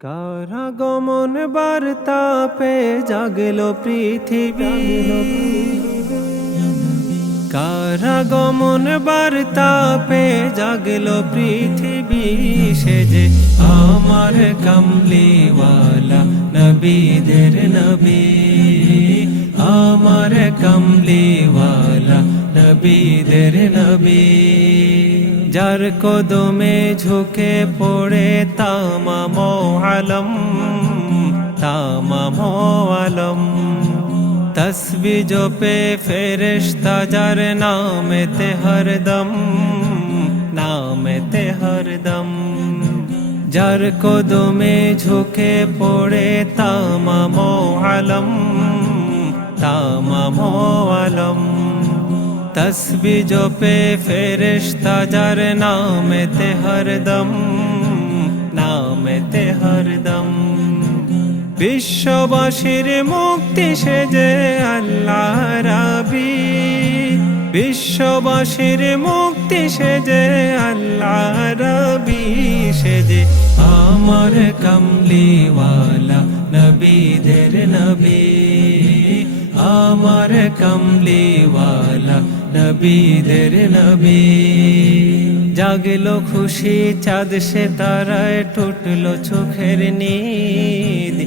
কারাগমন বার্তা পে জাগলো পৃথিবী, কারাগমন বার্তা পে জাগলো পৃথিবী। সে যে আমার কমলিওয়ালা নবীদের নবী, আমার কমলিওয়ালা নবীদের নবী। যার কদমে ঝুঁকে পড়ে তামাম আলম, তামাম আলম। তসবি জপে ফেরেশতা যার নামেতে হরদম, নামেতে হরদম। যার কদমে ঝুঁকে পড়ে তামাম আলম, তামাম আলম। তসবি জপে ফেরেশতা যার নামেতে হরদম, নামেতে হরদম। বিশ্ববাসীর মুক্তি সেজে আল্লাহ রাবি, বিশ্ববাসীর মুক্তি সেজে আল্লাহ রাবি। সেজে আমার কমলিওয়ালা নবীদের নবী, আমার কমলিওয়ালা নবীদের নবী। জাগলো খুশি চাঁদ সে তারায়, টুটলো চোখের নীদ।